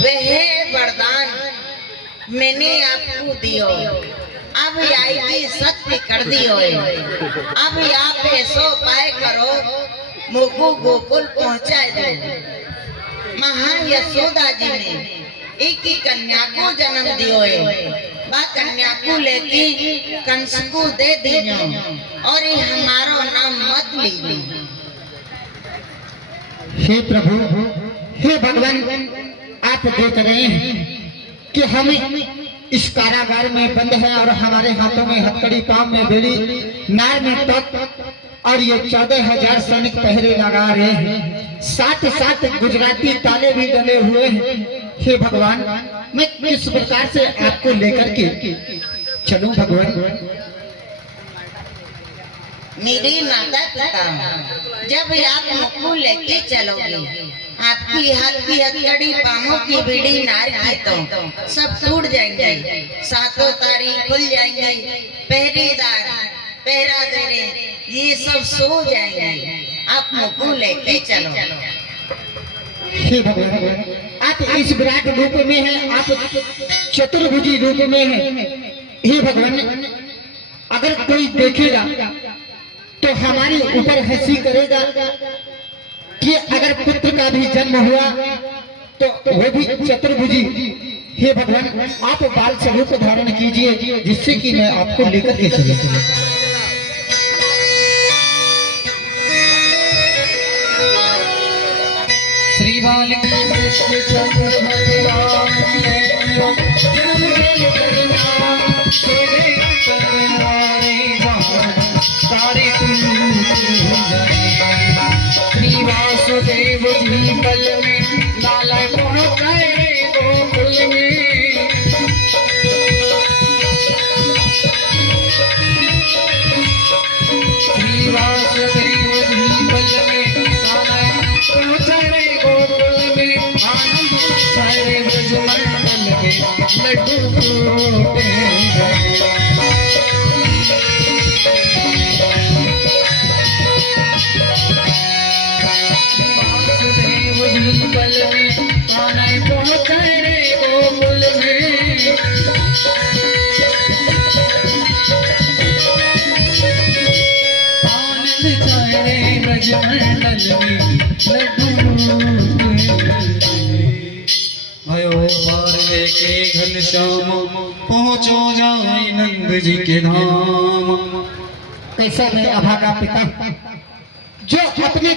वह वरदान मैंने आपको दियो, अब आएगी सत्य कर दियो। अब आप ऐसो पाए करो मुझको गोकुल पहुंचा दो। महा यशोदा जी ने एक ही कन्या को जन्म दियो है, बा कन्या को लेके कंस को दे दीजो और ये हमारो नाम मत लीजिए। हे प्रभु, हे भगवान, आप देख रहे हैं कि हम इस कारागार में बंद हैं और हमारे हाथों में हथकड़ी, पांव में बेड़ी, नार में तख्त और ये 14,000 सैनिक पहरे लगा रहे हैं। साथ साथ गुजराती ताले भी डले हुए हैं। हे भगवान, मैं किस प्रकार से आपको लेकर के चलूं भगवान? मेरी माता पिता जब आप मुझको लेके चलोगे, आपकी हाथ की हथकड़ी, पामों की बीड़ी, नार की तो सब टूट जाएंगे, सातों तारी खुल जाएंगे, पहरेदार पहरा दे रहे ये सब सो जाएंगे। आप मुझको लेके चलो। हे भगवान, आप इस विराट रूप में हैं, आप चतुर्भुजी रूप में हैं। हे भगवान, अगर कोई देखेगा तो हमारे ऊपर हंसी करेगा कि अगर पुत्र का भी जन्म हुआ तो वो भी चतुर्भुजी। हे भगवान, आप बाल स्वरूप धारण कीजिए जिससे कि मैं आपको लेकर के चलूं। श्री बाल कृष्ण चंद्र श्री वासुदेव जी बल में लाला पहुंचाए गोकुल में। श्री वासुदेव जी बल में लाला पहुंचाए गोकुल में। आनंद सारे ब्रजमंडल में लड्डू फूटे बल में आने पहुंचाए रे गोकुल में। आनंद छाए रे ब्रजमंडल में लड्डू भयो पार लेके घनश्याम पहुंचो जाए नंद जी के धाम। कैसा मैं अभागा पिता जो अपने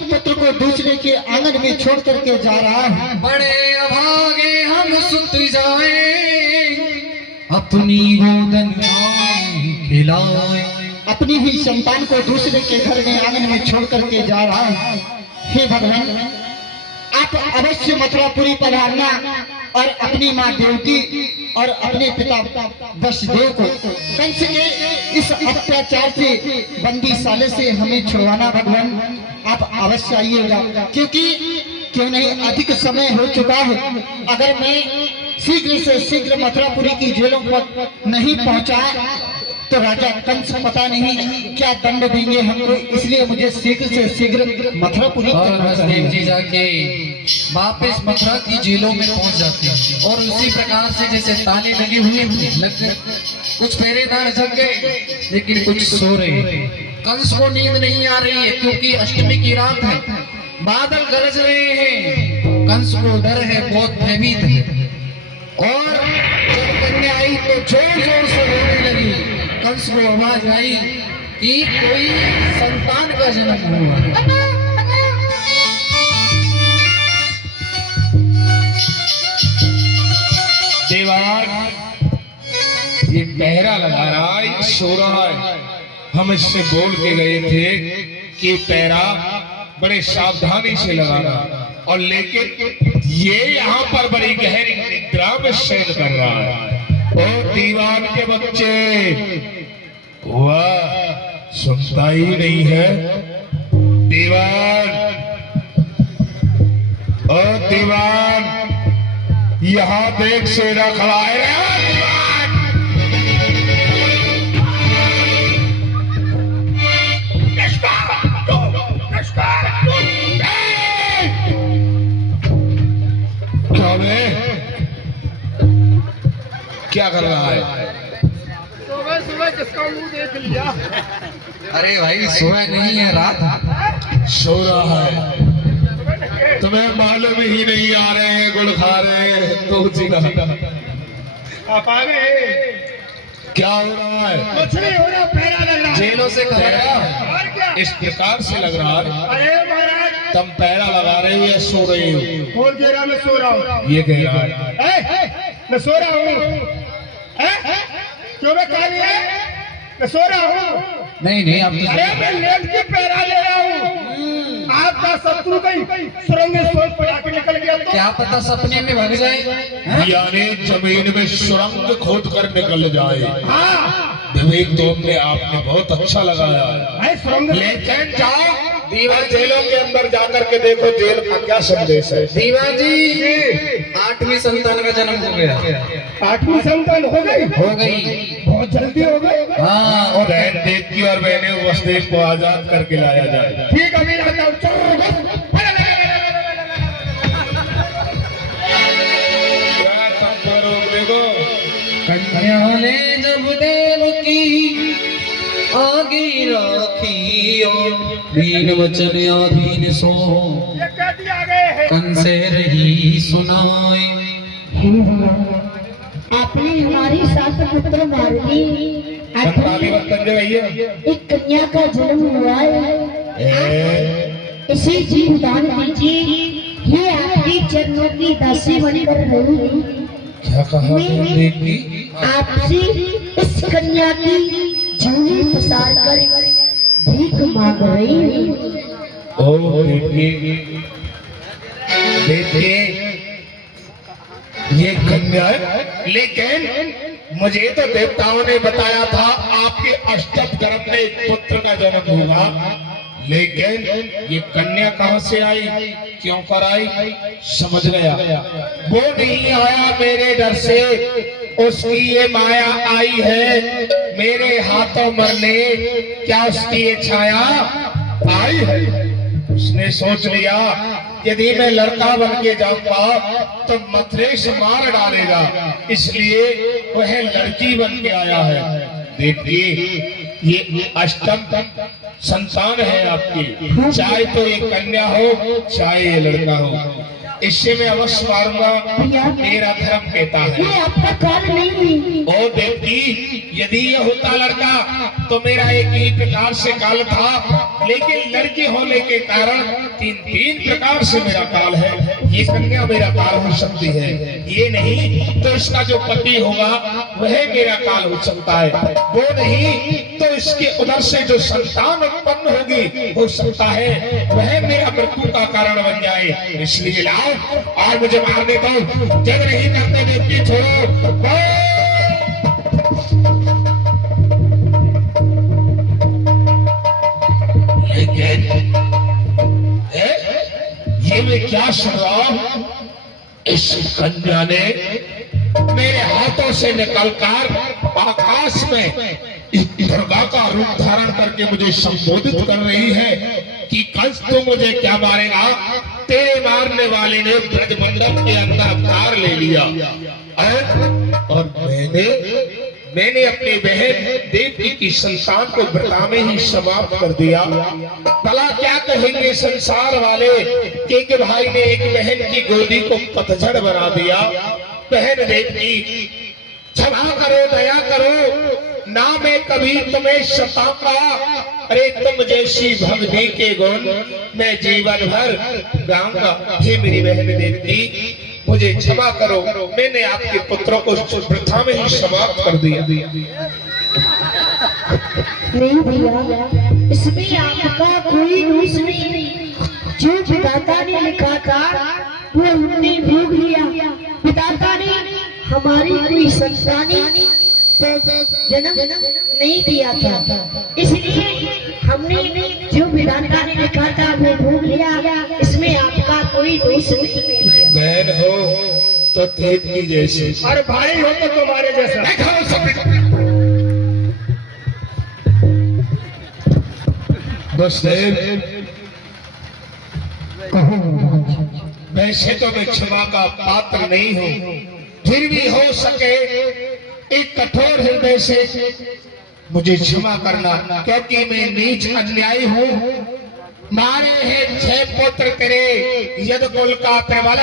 पुत्र को दूसरे के आंगन में छोड़ करके जा रहा है। बड़े अभागे हम सुत जाए, अपनी गोदन खिलाए। अपनी ही संतान को दूसरे के घर में आंगन में छोड़ करके जा रहा है। हे भगवान, आप अवश्य मथुरापुरी पधारना और अपनी माँ देवकी और अपने पिता वसुदेव को कंस के इस अत्याचार से, बंदीशाले से हमें छुड़वाना। भगवान, आप अवश्य आइएगा, क्योंकि क्यों नहीं अधिक समय हो चुका है। अगर मैं शीघ्र से शीघ्र मथुरापुरी की जेलों पर नहीं पहुंचा तो राजा कंस पता नहीं क्या दंड देंगे हमको, इसलिए मुझे शीघ्र से शीघ्र मथुरापुरी वसुदेव जी जाके वापस मथुरा की जेलों में पहुंच जाते हैं। और उसी प्रकार से जैसे ताले लगे हुए कुछ पहरेदार जग गए लेकिन कुछ सो रहे। कंस को नींद नहीं आ रही है क्योंकि अष्टमी की रात है, बादल गरज रहे हैं। कंस को डर है, बहुत भयभीत है। और जब कन्या आई तो जोर जोर से रोने लगी। कंस को आवाज आई कि कोई संतान का जन्म हुआ है। देवान, ये पहरा लगा रहा है, सो रहा है। हम इससे बोल के गए थे कि पहरा बड़े सावधानी से लगाना, और लेकिन ये यहाँ पर बड़ी गहरी निद्रा में शयन कर रहा है। ओ दीवान के बच्चे, वाह, सुनता ही नहीं है। दीवान, ओ दीवान, यहाँ देख शेरा खड़ा है। क्या कर रहा है? अरे भाई सुबह नहीं है, रात। सो रहा है। तुम्हें मालूम ही नहीं आ रहे हैं, गुड़ खा रहे हैं तो जीना। आप आ गए। क्या हो रहा है? कुछ नहीं हो रहा, पैरा लग रहा है। जेलों से खबर आया। और क्या? इस प्रकार से लग रहा है अरे महाराज, तुम पैरा लगा रहे हो या सो रहे हो? कौन कह रहा मैं सो रहा हूँ? ये कह रहा है। मैं सो रहा हूँ। क्यों मैं काली है? मैं सो रहा हूँ। नहीं नहीं, आप अरे मैं लेट के पैरा ले रहा हूँ। आपका शत्रु कहीं सुरंग में सोच पड़ा के निकल गया तो? क्या पता सपने में भग जाए। हाँ? यानी जमीन में सुरंग खोद कर निकल जाए। हाँ, विवेक तो अपने आपने बहुत अच्छा लगाया है। भाई सुरंग लेकिन जाओ दीवार जेलों के अंदर जाकर के देखो जेल का क्या संदेश है। दीवा जी, 8वीं संतान का जन्म हो गया। 8वीं संतान हो गई। हो गई। बहुत जल्दी हो गई। हाँ, और बहन देवकी और बहने वसुदेव को आजाद करके लाया जाए। ठीक अभी लाता हूँ। क्या तुमको रोक देखो? कन्या ने जब देव की आगे राखी और दीन वचन आधीन सो ये कह दिया गए है। कन से रही सुनाए। आपने हमारी सात पुत्र मार दी। संताली बर्तन जो भैया एक कन्या का जन्म हुआ है। इसे जीवदान दीजिए। ये आपके चरणों की दासी बनकर रही। क्या कहा देवकी? आपसे इस कन्या की झोली पसार कर भीख मांग रही हूँ। ओ देवकी, देवकी ये कन्या है, लेकिन मुझे तो देवताओं ने बताया था आपके अष्टम गर्भ में एक पुत्र का जन्म होगा, लेकिन ये कन्या कहां से आई, क्यों कर आई? समझ गया, वो नहीं आया मेरे डर से, उसकी ये माया आई है मेरे हाथों मरने। क्या उसकी ये छाया आई है? उसने सोच लिया यदि मैं लड़का बन के जाऊंगा तो मथुरे से मार डालेगा, इसलिए वह लड़की बन के आया है। देखिए ये अष्टम संतान है आपकी, चाहे तो ये कन्या हो चाहे ये लड़का हो, इससे मैं अवश्य मारूंगा, मेरा धर्म कहता है। ये आपका काल नहीं। ओ देवकी, यदि ये होता लड़का तो मेरा एक ही प्रकार से काल था, लेकिन लड़के होने के कारण तीन प्रकार से मेरा काल है। ये कन्या मेरा काल हो सकती है, ये नहीं तो इसका जो पति होगा वह मेरा काल हो सकता है, वो नहीं तो इसके उधर से जो संतान उत्पन्न होगी हो सकता है वह मेरा मृत्यु का कारण बन जाए। इसलिए लाओ और मुझे मारने दो, जग नहीं करते व्यक्ति छोड़ो। लेकिन ये मैं क्या सुन रहा हूं? इस कन्या ने मेरे हाथों से निकलकर आकाश में दुर्गा का रूप धारण करके मुझे संबोधित कर रही है कि कंस तू मुझे क्या मारेगा, तेरे मारने वाले ने ब्रजमंडल के अंदर अवतार ले लिया और मैंने अपनी बहन देवकी की संतान को व्रता में ही समाप्त कर दिया। भला क्या कहेंगे संसार वाले कि भाई ने एक बहन की गोदी को पतझड़ बना दिया। बहन देवकी क्षमा करो, दया करो, ना मैं कभी तुम्हें सताऊंगा। अरे तुम जैसी भक्ति के गुण मैं जीवन भर गाऊंगा। हे मेरी बहन देवकी, मुझे क्षमा करो, मैंने आपके पुत्रों को वृथा में ही समाप्त कर दिया। नहीं भैया, इसमें आपका कोई दोष नहीं। जो विधाता ने लिखा था वो हमने भोग लिया। विधाता ने हमारी कोई संतानी जन्म नहीं दिया था, इसलिए हमने जो विधाता ने लिखा था वो भोग लिया। इसमें आपका कोई दोष नहीं। बहन हो तो देवकी जैसी, और भाई हो तो तुम्हारे जैसा। देखो सब बस वैसे तो मैं क्षमा का पात्र नहीं हूँ, फिर भी हो सके एक कठोर हृदय से मुझे क्षमा करना, क्योंकि मैं नीच अन्यायी हूँ। मारे हैं 6 पुत्र तेरे यद कुल का प्रबल,